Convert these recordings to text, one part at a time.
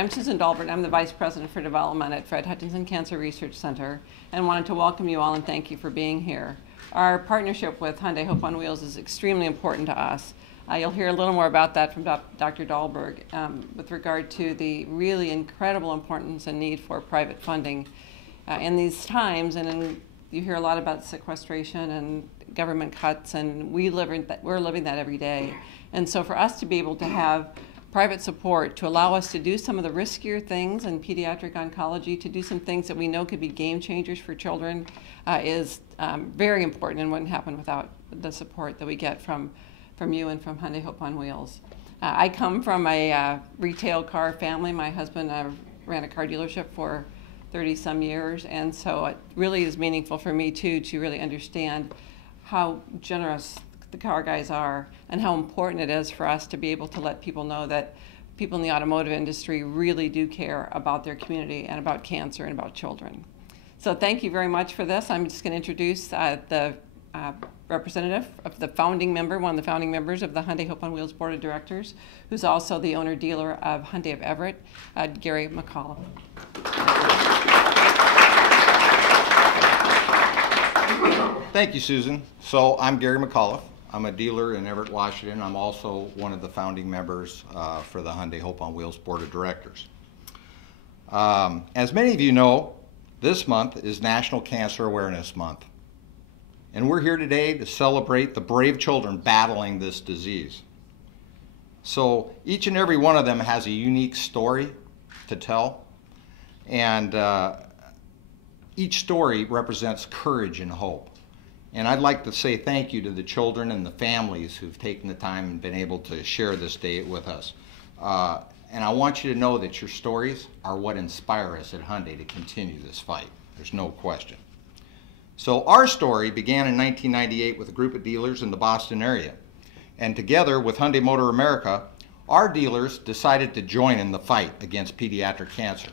I'm Susan Dahlberg. I'm the Vice President for Development at Fred Hutchinson Cancer Research Center, and wanted to welcome you all and thank you for being here. Our partnership with Hyundai Hope on Wheels is extremely important to us. You'll hear a little more about that from Dr. Dahlberg with regard to the really incredible importance and need for private funding in these times. You hear a lot about sequestration and government cuts, and we're living that every day. And so for us to be able to have private support to allow us to do some of the riskier things in pediatric oncology, to do some things that we know could be game changers for children, is very important and wouldn't happen without the support that we get from you and from Hyundai Hope on Wheels. I come from a retail car family. My husband ran a car dealership for 30-some years, and so it really is meaningful for me too to really understand how generous the car guys are and how important it is for us to be able to let people know that people in the automotive industry really do care about their community and about cancer and about children. So thank you very much for this. I'm just going to introduce the representative of the founding member, one of the founding members of the Hyundai Hope on Wheels Board of Directors, who's also the owner-dealer of Hyundai of Everett, Gary McAuliffe. Thank you, Susan. So I'm Gary McAuliffe. I'm a dealer in Everett, Washington. I'm also one of the founding members for the Hyundai Hope on Wheels Board of Directors. As many of you know, this month is National Cancer Awareness Month. And we're here today to celebrate the brave children battling this disease. So each and every one of them has a unique story to tell. And each story represents courage and hope. And I'd like to say thank you to the children and the families who've taken the time and been able to share this day with us. And I want you to know that your stories are what inspire us at Hyundai to continue this fight. There's no question. So our story began in 1998 with a group of dealers in the Boston area. And together with Hyundai Motor America, our dealers decided to join in the fight against pediatric cancer.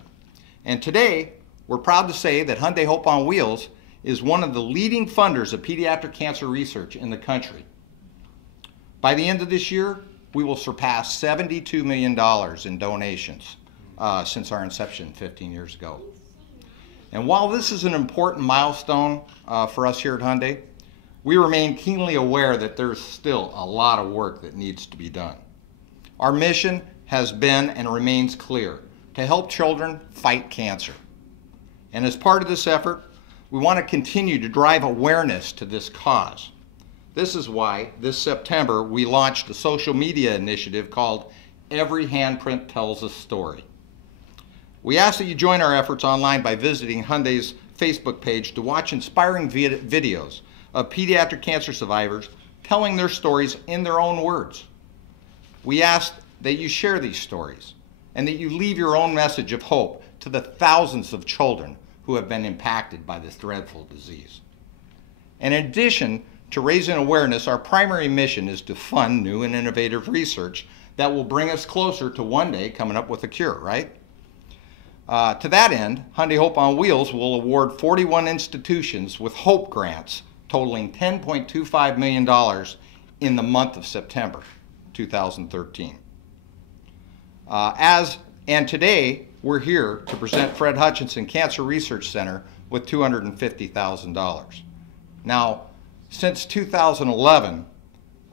And today, we're proud to say that Hyundai Hope on Wheels is one of the leading funders of pediatric cancer research in the country. By the end of this year, we will surpass $72 million in donations since our inception 15 years ago. And while this is an important milestone for us here at Hyundai, we remain keenly aware that there's still a lot of work that needs to be done. Our mission has been and remains clear: to help children fight cancer. And as part of this effort, we want to continue to drive awareness to this cause. This is why this September we launched a social media initiative called Every Handprint Tells a Story. We ask that you join our efforts online by visiting Hyundai's Facebook page to watch inspiring videos of pediatric cancer survivors telling their stories in their own words. We ask that you share these stories and that you leave your own message of hope to the thousands of children who have been impacted by this dreadful disease. And in addition to raising awareness, our primary mission is to fund new and innovative research that will bring us closer to one day coming up with a cure, right? To that end, Hyundai Hope on Wheels will award 41 institutions with HOPE grants totaling $10.25 million in the month of September 2013. And today, we're here to present Fred Hutchinson Cancer Research Center with $250,000. Now, since 2011,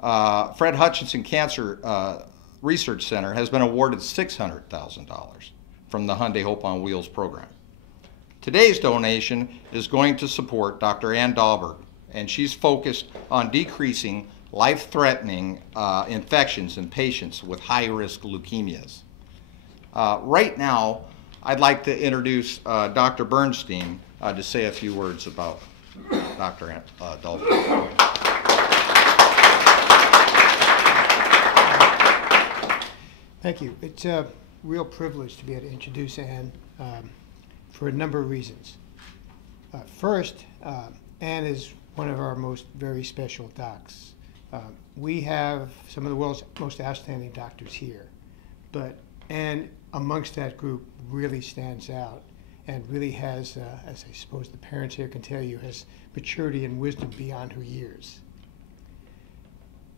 Fred Hutchinson Cancer Research Center has been awarded $600,000 from the Hyundai Hope on Wheels program. Today's donation is going to support Dr. Ann Dahlberg, and she's focused on decreasing life-threatening infections in patients with high-risk leukemias. Right now, I'd like to introduce Dr. Bernstein to say a few words about Dr. Dahlberg. Thank you. It's a real privilege to be able to introduce Ann for a number of reasons. First, Ann is one of our very special docs. We have some of the world's most outstanding doctors here, but Ann, amongst that group, really stands out and really has, as I suppose the parents here can tell you, has maturity and wisdom beyond her years.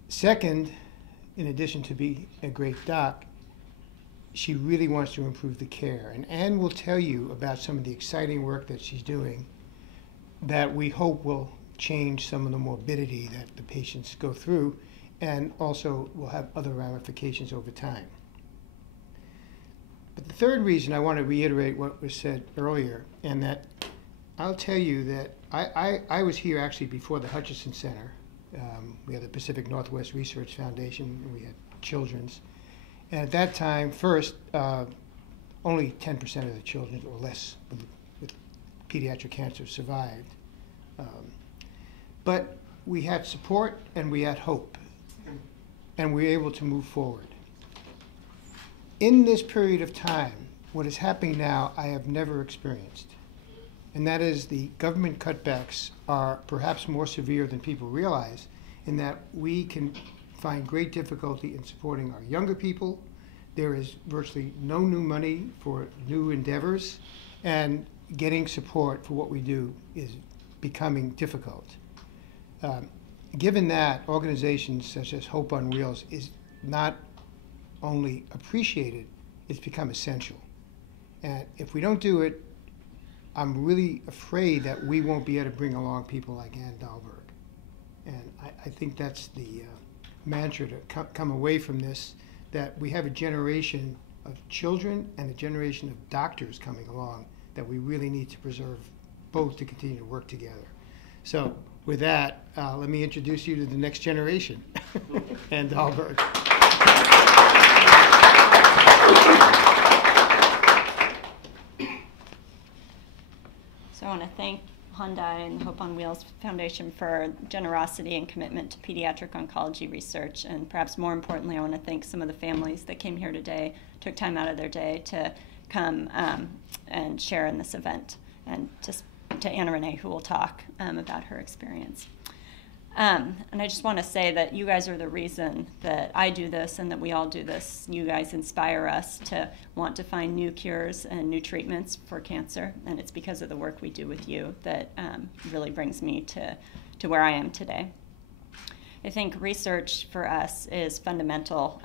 Second, in addition to be a great doc, she really wants to improve the care. And Anne will tell you about some of the exciting work that she's doing that we hope will change some of the morbidity that the patients go through, and also will have other ramifications over time. But the third reason I want to reiterate what was said earlier, and that I'll tell you that I was here actually before the Hutchinson Center. We had the Pacific Northwest Research Foundation, and we had Children's. And at that time, first, only 10% of the children or less with pediatric cancer survived. But we had support and we had hope, and we were able to move forward. In this period of time, what is happening now, I have never experienced. And that is, the government cutbacks are perhaps more severe than people realize, in that we can find great difficulty in supporting our younger people. There is virtually no new money for new endeavors, and getting support for what we do is becoming difficult. Given that, organizations such as Hope on Wheels is not only appreciated, it's become essential. And if we don't do it, I'm really afraid that we won't be able to bring along people like Ann Dahlberg. And I think that's the mantra to come away from this, that we have a generation of children and a generation of doctors coming along that we really need to preserve, both to continue to work together. So with that, let me introduce you to the next generation, Ann Dahlberg. So I want to thank Hyundai and the Hope on Wheels Foundation for generosity and commitment to pediatric oncology research. And perhaps more importantly, I want to thank some of the families that came here today, took time out of their day to come and share in this event, and to Anna Renee, who will talk about her experience. And I just want to say that you guys are the reason that I do this and that we all do this. You guys inspire us to want to find new cures and new treatments for cancer, and it's because of the work we do with you that really brings me to where I am today. I think research for us is fundamental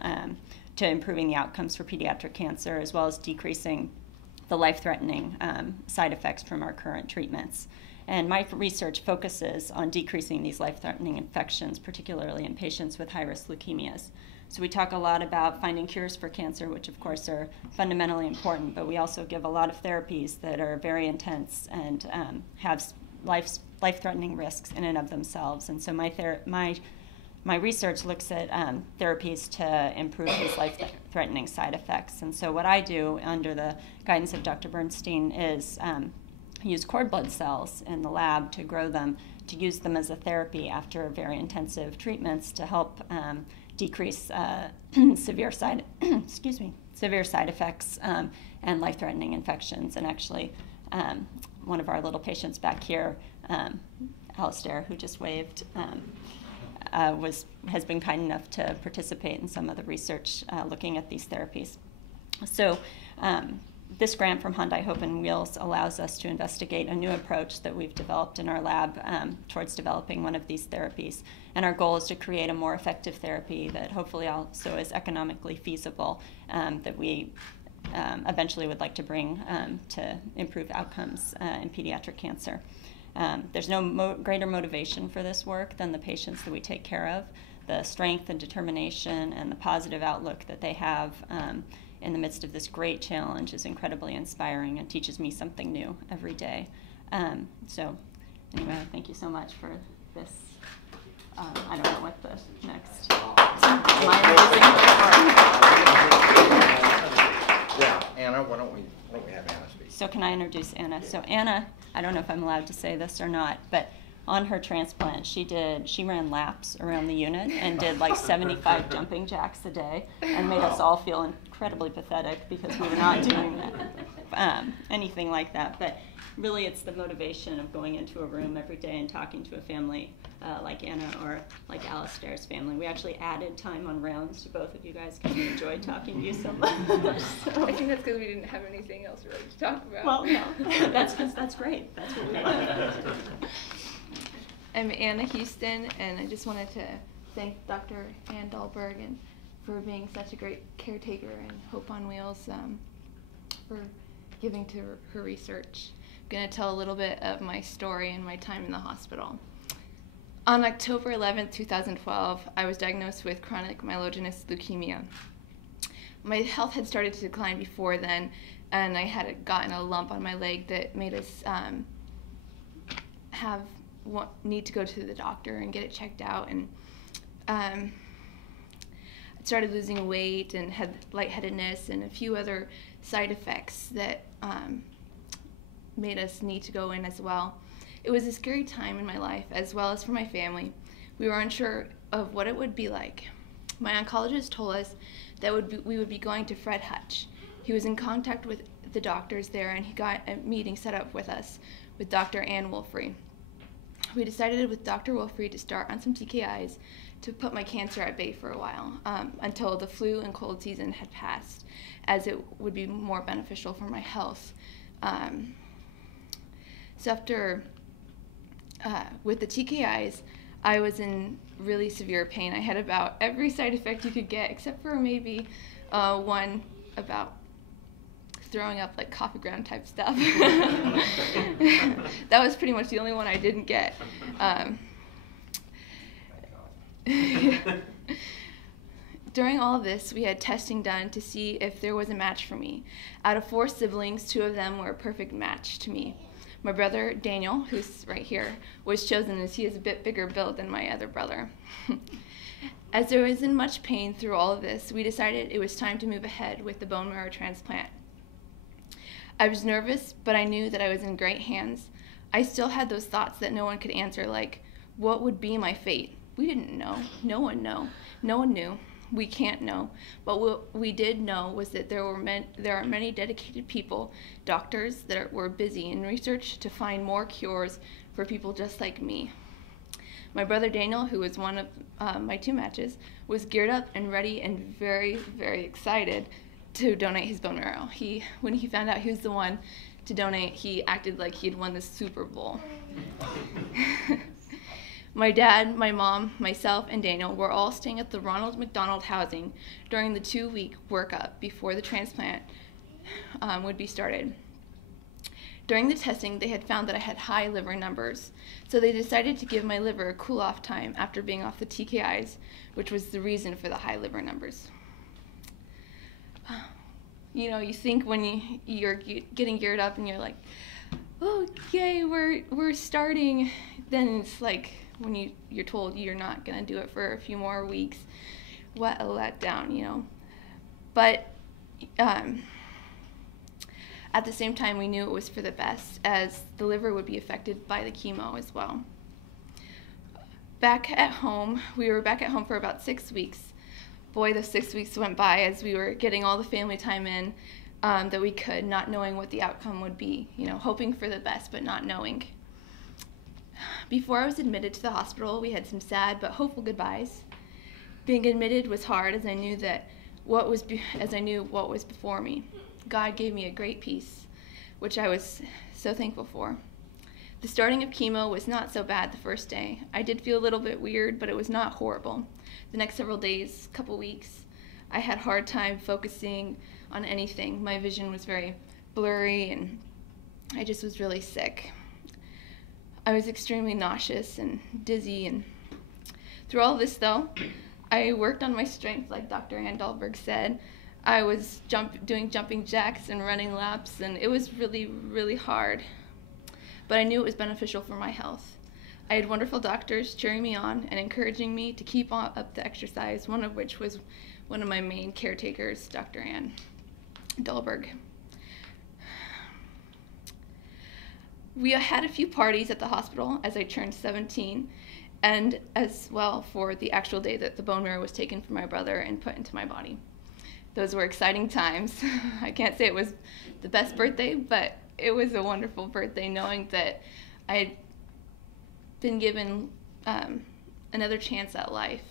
to improving the outcomes for pediatric cancer, as well as decreasing the life-threatening side effects from our current treatments. And my research focuses on decreasing these life-threatening infections, particularly in patients with high-risk leukemias. So we talk a lot about finding cures for cancer, which of course are fundamentally important, but we also give a lot of therapies that are very intense and have life-threatening risks in and of themselves. And so my research looks at therapies to improve these life-threatening side effects. And so what I do under the guidance of Dr. Bernstein is use cord blood cells in the lab to grow them, to use them as a therapy after very intensive treatments to help decrease severe side effects and life-threatening infections. And actually, one of our little patients back here, Alistair, who just waved, has been kind enough to participate in some of the research looking at these therapies. So this grant from Hyundai Hope on Wheels allows us to investigate a new approach that we've developed in our lab towards developing one of these therapies. And our goal is to create a more effective therapy that hopefully also is economically feasible, that we eventually would like to bring to improve outcomes in pediatric cancer. There's no greater motivation for this work than the patients that we take care of. The strength and determination and the positive outlook that they have in the midst of this great challenge is incredibly inspiring and teaches me something new every day. So anyway, thank you so much for this. I don't know what the next. Yeah, Anna, why don't we have Anna speak? So can I introduce Anna? So Anna, I don't know if I'm allowed to say this or not, but on her transplant, she ran laps around the unit and did like 75 jumping jacks a day, and made us all feel incredibly pathetic because we were not doing that, anything like that. But really, it's the motivation of going into a room every day and talking to a family like Anna or like Alistair's family. We actually added time on rounds to both of you guys because we enjoyed talking to you so much. So. I think that's because we didn't have anything else really to talk about. Well, no, that's great. That's what we like. I'm Anna Houston, and I just wanted to thank Dr. Ann Dahlberg for being such a great caretaker and Hope on Wheels, for giving to her research. I'm going to tell a little bit of my story and my time in the hospital. On October 11th, 2012, I was diagnosed with chronic myelogenous leukemia. My health had started to decline before then, and I had gotten a lump on my leg that made us need to go to the doctor and get it checked out. And I started losing weight and had lightheadedness and a few other side effects that made us need to go in as well. It was a scary time in my life, as well as for my family. We were unsure of what it would be like. My oncologist told us that we would be going to Fred Hutch. He was in contact with the doctors there, and he got a meeting set up with us, with Dr. Ann Wolfrey. We decided with Dr. Wolfrey to start on some TKIs to put my cancer at bay for a while, until the flu and cold season had passed, as it would be more beneficial for my health. So after, with the TKIs, I was in really severe pain. I had about every side effect you could get, except for maybe one about throwing up, like coffee ground type stuff. That was pretty much the only one I didn't get. During all of this, we had testing done to see if there was a match for me. Out of 4 siblings, 2 of them were a perfect match to me. My brother, Daniel, who's right here, was chosen as he is a bit bigger build than my other brother. As there was in much pain through all of this, we decided it was time to move ahead with the bone marrow transplant. I was nervous, but I knew that I was in great hands. I still had those thoughts that no one could answer, like, what would be my fate? We didn't know. No one knew. We can't know. But what we did know was that there are many dedicated people, doctors, that were busy in research to find more cures for people just like me. My brother Daniel, who was one of my 2 matches, was geared up and ready and very, very excited to donate his bone marrow. When he found out he was the one to donate, he acted like he had won the Super Bowl. My dad, my mom, myself, and Daniel were all staying at the Ronald McDonald Housing during the 2-week workup before the transplant would be started. During the testing, they had found that I had high liver numbers, so they decided to give my liver a cool-off time after being off the TKIs, which was the reason for the high liver numbers. You know, you think when you're getting geared up and you're like, oh, yay, we're starting, then it's like, when you're told you're not going to do it for a few more weeks, what a letdown, you know. But at the same time, we knew it was for the best, as the liver would be affected by the chemo as well. Back at home, we were back at home for about 6 weeks. Boy, those 6 weeks went by as we were getting all the family time in that we could, not knowing what the outcome would be, you know, hoping for the best, but not knowing. Before I was admitted to the hospital, we had some sad but hopeful goodbyes. Being admitted was hard, as I knew what was before me. God gave me a great peace, which I was so thankful for. The starting of chemo was not so bad the first day. I did feel a little bit weird, but it was not horrible. The next several days, couple weeks, I had a hard time focusing on anything. My vision was very blurry, and I just was really sick. I was extremely nauseous and dizzy, and through all this, though, I worked on my strength, like Dr. Ann Dahlberg said. I was doing jumping jacks and running laps, and it was really, really hard. But I knew it was beneficial for my health. I had wonderful doctors cheering me on and encouraging me to keep up the exercise, one of which was one of my main caretakers, Dr. Ann Dahlberg. We had a few parties at the hospital as I turned 17, and as well for the actual day that the bone marrow was taken from my brother and put into my body. Those were exciting times. I can't say it was the best birthday, but it was a wonderful birthday, knowing that I had been given another chance at life.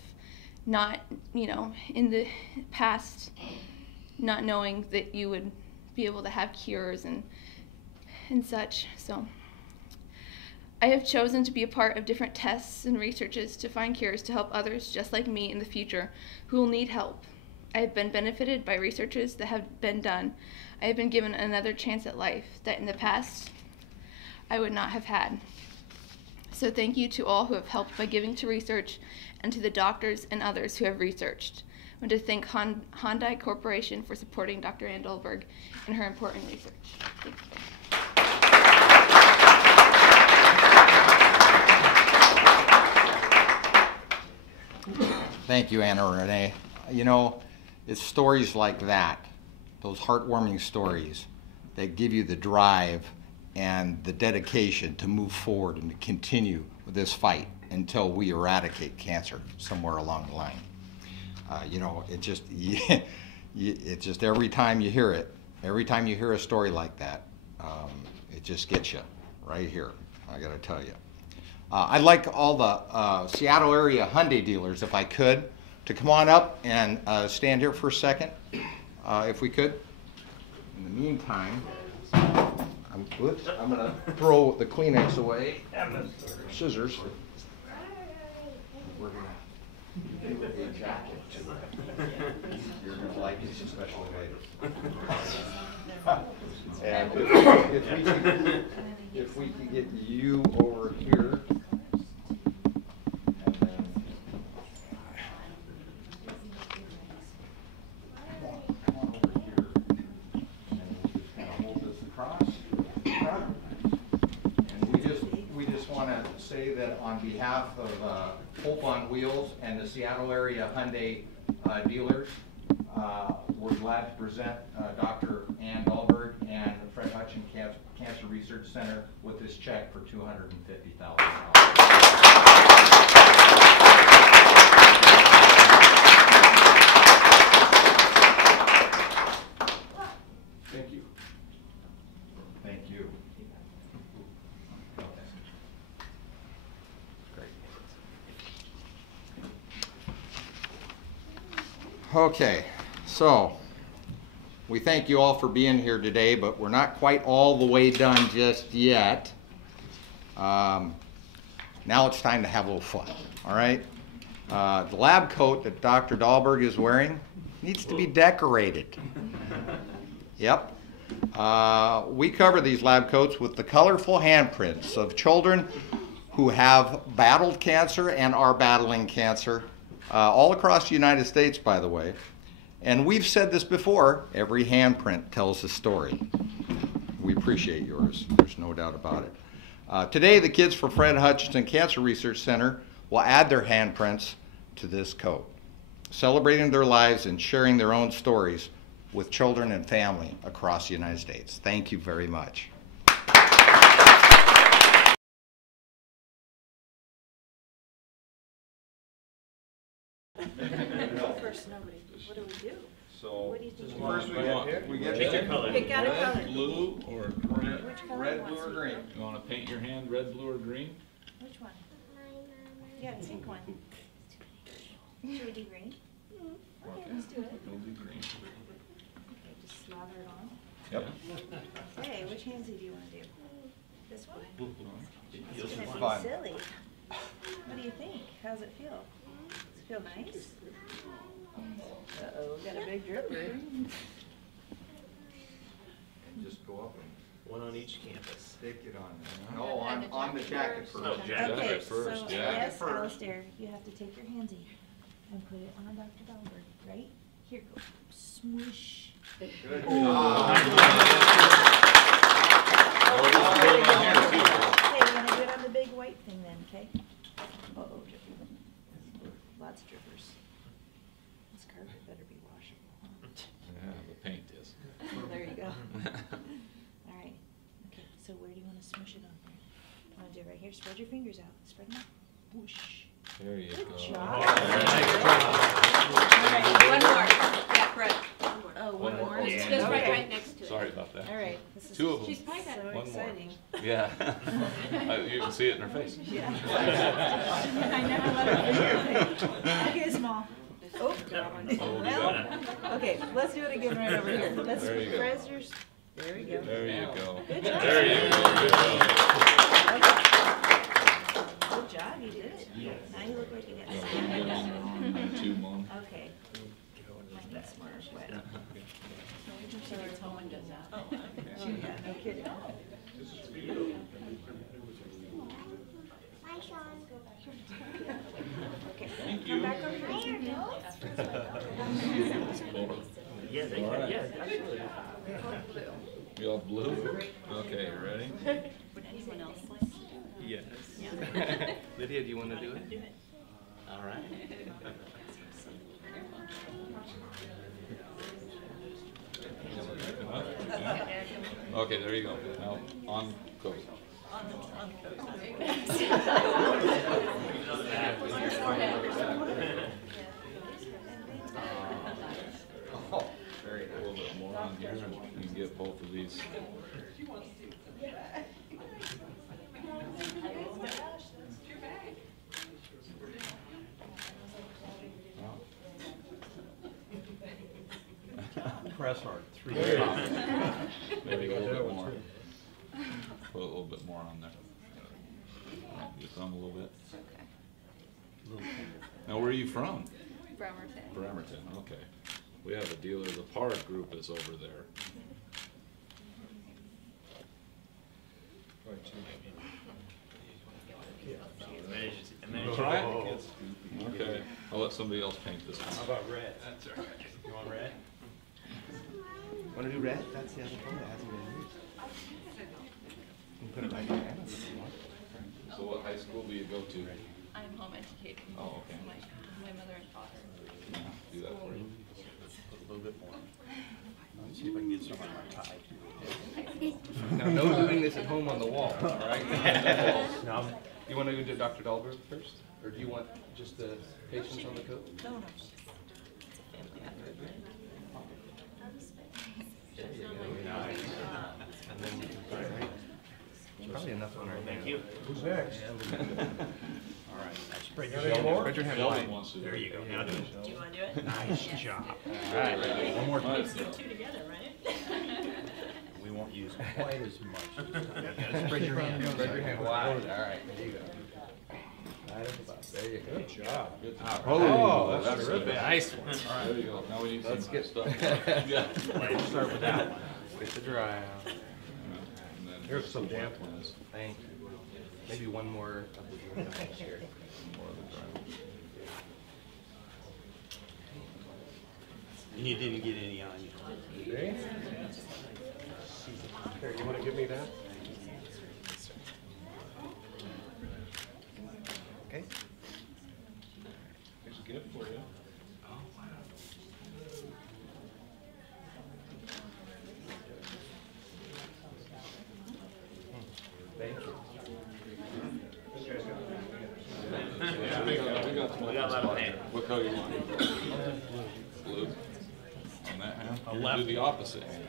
Not, you know, in the past, not knowing that you would be able to have cures and such. So I have chosen to be a part of different tests and researches to find cures to help others just like me in the future who will need help. I have been benefited by researches that have been done. I have been given another chance at life that in the past I would not have had. So thank you to all who have helped by giving to research and to the doctors and others who have researched. I want to thank Hyundai Corporation for supporting Dr. Ann Dahlberg in her important research. Thank you. Thank you, Anna Renee. You know, it's stories like that, those heartwarming stories, that give you the drive and the dedication to move forward and to continue with this fight until we eradicate cancer somewhere along the line. You know, it just, it's just every time you hear it, every time you hear a story like that, it just gets you right here, I gotta tell you. I'd like all the Seattle area Hyundai dealers, if I could, to come on up and stand here for a second, if we could. In the meantime, I'm gonna throw the Kleenex away and the scissors. We're gonna do a jacket to them. You're gonna like this, especially later. And if we can get you over here. Say that on behalf of Hope on Wheels and the Seattle area Hyundai dealers, we're glad to present Dr. Ann Dahlberg and the Fred Hutchinson Cancer Research Center with this check for $250,000. Thank you. Thank you. Okay, so we thank you all for being here today, but we're not quite all the way done just yet. Now it's time to have a little fun, all right? The lab coat that Dr. Dahlberg is wearing needs to be decorated. Yep. We cover these lab coats with the colorful handprints of children who have battled cancer and are battling cancer. All across the United States, by the way. And we've said this before, every handprint tells a story. We appreciate yours, there's no doubt about it. Today, the kids for Fred Hutchinson Cancer Research Center will add their handprints to this coat, celebrating their lives and sharing their own stories with children and family across the United States. Thank you very much. First, nobody. What do we do? So What do you think? first we get Pick your color. Pick out a color. Red, blue, or green. Which color? red, blue, or green. You want to paint your hand red, blue, or green? Which one? Yeah, pick one. Should we do green? Okay, let's do it. We'll do green. Okay, just slather it on. Yep. Hey, which handsy do you want to do? This one? It's gonna be Fine. silly. What do you think? How's it feel? Does it feel nice? Uh-oh, got a big dripper. And just go up and One on each campus. stick it on. No, on the jacket first. Oh, jacket Okay, first, so yeah. yes, First. Alistair, you have to take your handsy and put it on Dr. Dahlberg, right? Here, go. Smoosh. Good Oh. job. Oh, this is going on here, too. Okay, we're gonna do it on the big white thing then, okay? Uh-oh, dripping. Lots of drippers. This carpet better be washable. Yeah, the paint is. There you go. All right. Okay, so where do you want to smush it on there? You want to do it right here? Spread your fingers out. Spread them out. Whoosh. There you Good go. job. Nice job. One more. Yeah, Fred. Oh, One one more. more. It's Yeah. just Okay. right next to it. Sorry about that. All right. This is Two of them. She's playing so it. One more. exciting. Yeah. You can see it in her face. Yeah. I never let her videotape. Okay, small. Oh, Oh, well, okay, let's do it again right over here. Let's There you go. press your, there we go. There you go. Good job. There you go. Good job. Good job, you did it. Now you look like you got One, Mom. Okay. My best. You all blue? Okay, you ready? Would anyone else? Yes. Lydia, do you want to do it? All right. Okay, there you go. Now, on code. Oh, very A little bit more on here, and you can get both of these. Press hard. Three. Maybe a little bit more. Put a little bit more on there. Your thumb a little bit. Now, where are you from? Bremerton. Bremerton, okay. We have a dealer, the Pard Group is over there. Try it? Okay, I'll let somebody else paint this How one. about red? That's all right. You want red? Want to do red? That's the other color that hasn't been used. You can put it right there if you want. So what high school do you go to? I'm home educated. Oh, okay. My mother and father. Yeah, do that for you. Put a little bit more. Let's see if I can get some on my tie. Now, no doing this at home on the wall, all right? No. You want to do Dr. Dahlberg first? Or do you want just the patients on the coat? No, no. And then you can put it right. There's probably enough on right Thank now. you. Who's next? All right. Spread your Any more? Spread your hand Sheldon wide. wants to. There you go. Now do it. Do you want to do it? Nice job. All right. One more time. You two together, right? We won't use quite as much. You gotta spread your hand. Spread your hand wide. All right, there you go. Right up above. There you go. Good job. Oh, that's terrific. Nice one. There you go, now we need Let's some get stuff. Yeah. Let's start with that one. Get the dry out. And then Here's some the damp white ones. Thank you. Maybe one more of the here. More of the dry ones. And you didn't get any on you. Okay. Here, you want to give me that? Okay. Here's a gift for you. Thank you. Yeah, we got We got a lot of paint. What color you want? Blue. On that hand? A You're gonna left. do the opposite hand.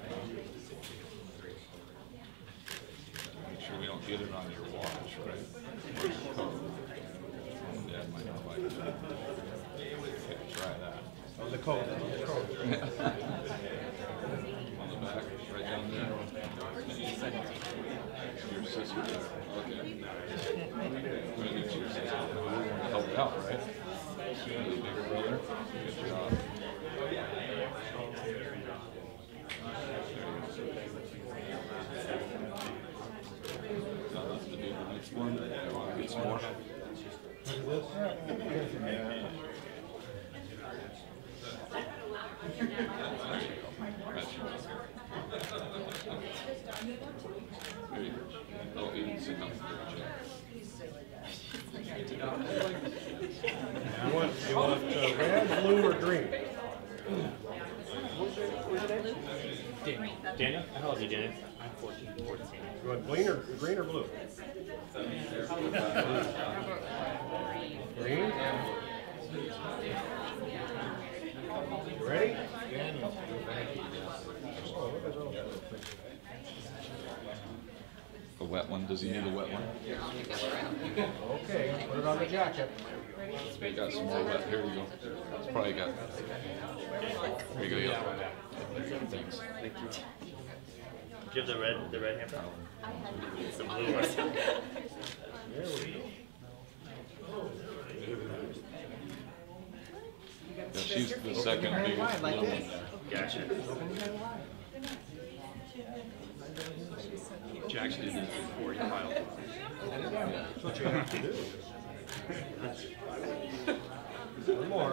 Make sure we don't get it on your watch, right? Or your coat. Dad might not like that. Okay, try that. On the coat. On the coat. On the back, right down there. Your sister there. Okay. We're gonna get your sister. Help out, right? You're the bigger brother. Good job. Now that's to do the next one. You want to get some more? That's yours. There you go. Oh, you can sit down. You want red, blue, or green? Daniel? How old are you, Daniel? I'm 14. You want green or blue? Green? You ready? Oh, look at those. A wet one, does he need a wet one? Okay, put it on the jacket. We got some more wet, here we go. It's probably got, here you go, yeah. Thanks. Do you have the red hand? Some blue ones. There we go. Yeah, she's the second biggest little one there. Gotcha. Jack's did this before you filed. That's what you have to do. One more.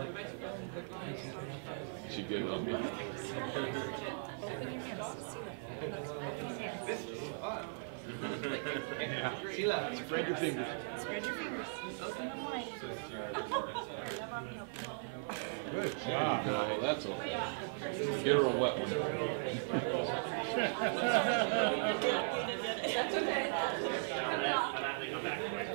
She good on me. Open your hands to see that. Open your hands. Sheila, spread your fingers. Spread your fingers. Open them wide. Good No, that's okay. Get her a wet one. That's okay. I'm gonna come back quick.